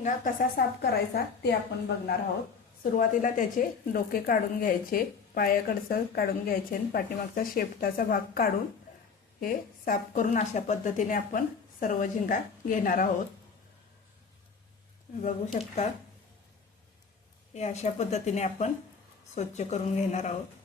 शेंगा कसा साफ करायचा ते आपण बघणार आहोत. सुरुवातीला त्याचे डोके काढून घ्यायचे पायाकडचं काढून घ्यायचे आणि पाठीमागचा शेपटाचा भाग काढून हे साफ करून अशा पद्धतीने आपण सर्व झिंगा घेणार आहोत. बघू शकता हे अशा पद्धतीने आपण स्वच्छ करून घेणार आहोत.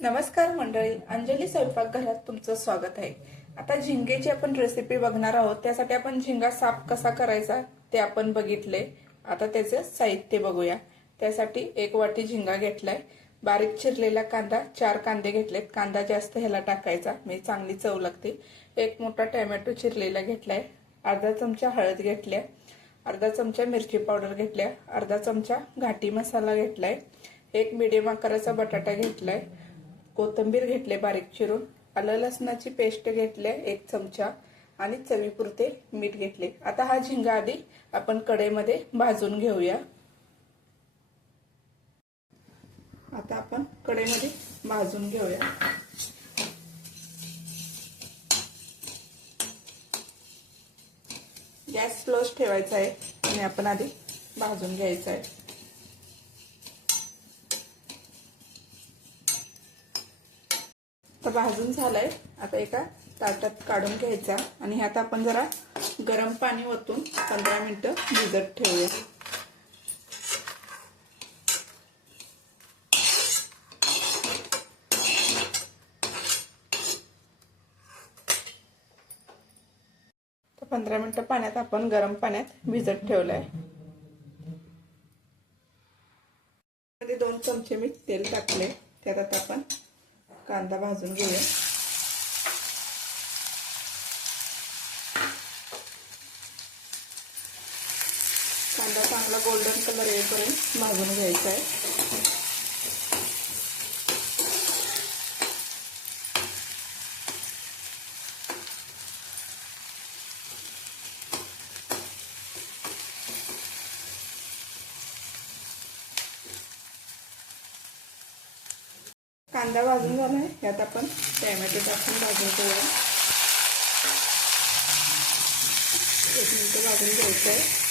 नमस्कार मंडळी अंजली स्वयंपाकघरात तुमचं स्वागत आहे. आता झिंगेची आपण रेसिपी बघणार आहोत. त्यासाठी आपण झिंगा साफ कसा करायचा ते आपण बघितले. आता त्याचं साहित्य बघूया. त्यासाठी एक वाटी झिंगा घेतलाय. बारीक चिरलेला कांदा चार कांदे घेतलेत. कांदा जास्त ह्याला टाकायचा मी चांगली चव लागते. एक मोठा टॅमॅटो चिरलेला घेतलाय. अर्धा चमचा हळद घेतल्या. अर्धा चमचा मिरची पावडर घेतल्या. अर्धा चमचा घाटी मसाला घेतलाय. एक मिडियम आकाराचा बटाटा घेतलाय. कोथिंबीर घेतले बारीक चिरून आलं लसणाची पेस्ट घेतले एक चमचा आणि चवीपुरते मीठ घेतले. आता हा झिंगा आधी आपण कढईमध्ये भाजून घेऊया. आता आपण कढईमध्ये भाजून घेऊया. गॅस स्लोच ठेवायचा आहे आणि आपण आधी भाजून घ्यायचा आहे. तर भाजून झालंय. आता एका ताटात काढून घ्यायचा. आणि ह्यात आपण जरा गरम पाणी ओतून पंधरा मिनिटं भिजत ठेवूया. पंधरा मिनिटं पाण्यात आपण गरम पाण्यात भिजत ठेवलंय. मध्ये दोन चमचे मी तेल टाकले त्यात आता आपण कांदा भाजून घेऊया. कांदा चांगला गोल्डन कलर येईपर्यंत भाजून घ्यायचा आहे. कांदा भाजून झालाय. यात आपण टॅमॅटो टाकून भाजून घेऊया. एक मिनटं भाजून घ्यायचं आहे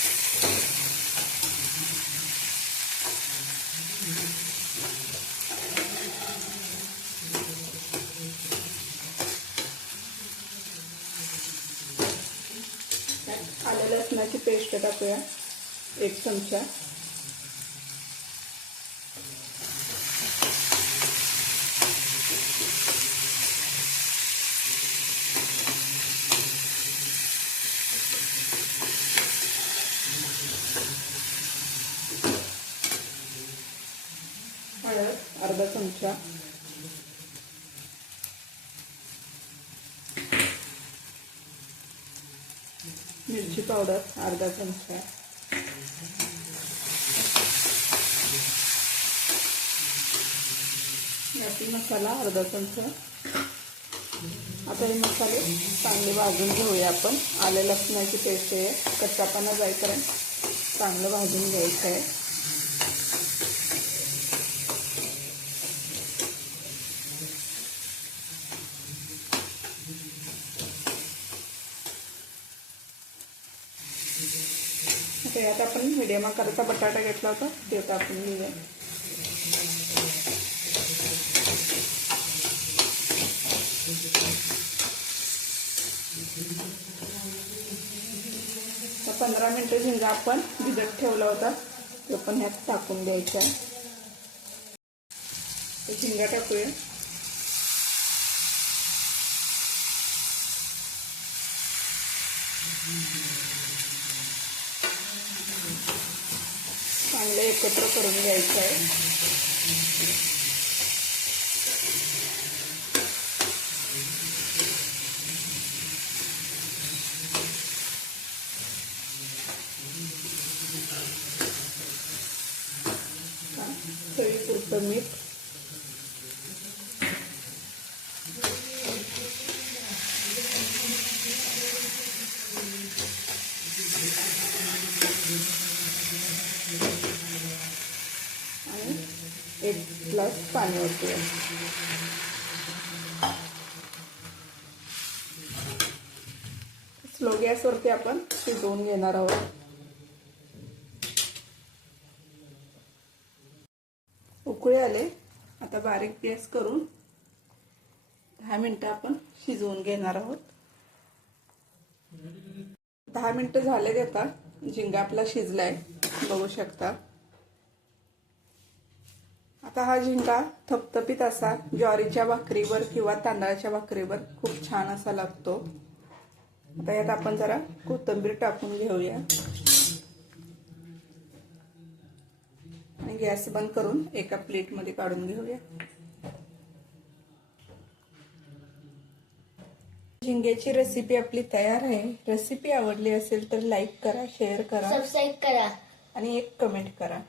आलं लसणाची पेस्ट टाकूया. एक चमचा हळद अर्धा चमचा. मिरची पावडर अर्धा चमचा. याची मसाला अर्धा चमचा. आता हे मसाले चांगले भाजून घेऊया आपण. आले लसणाची पेस्ट आहे. कच्चापणा जाईपर्यंत चांगलं भाजून घ्यायचं आहे. आता आपण मिडियम आकाराचा बटाटा घेतला होता ते आता आपण घेऊया. तर पंधरा मिनटं झिंगा आपण भिजत ठेवला होता तो पण ह्यात टाकून द्यायचा. तर झिंगा टाकूया. चांगलं एकत्र करून घ्यायचं आहे. मीठ आणि एक ग्लास पाणी ओतूया स्लो गॅसवरती आपण शिजवून घेणार आहोत. उकळे आले. आता बारीक गॅस करून दहा मिनिटं आपण शिजवून घेणार आहोत. दहा मिनिटं झाले आता. झिंगा आपला शिजलाय. बघू शकता. आता हा झिंगा थपथपीत असा ज्वारीच्या भाकरीवर किंवा तांदळाच्या भाकरीवर खूप छान असा लागतो. आता यात आपण जरा कोथिंबीर टाकून घेऊया. आणि गॅस बंद करून एका प्लेटमध्ये काढून घेऊया. झिंग्याची रेसिपी आपली तयार आहे. रेसिपी आवडली असेल तर लाईक करा शेअर करा. सबस्क्राईब करा. आणि एक कमेंट करा.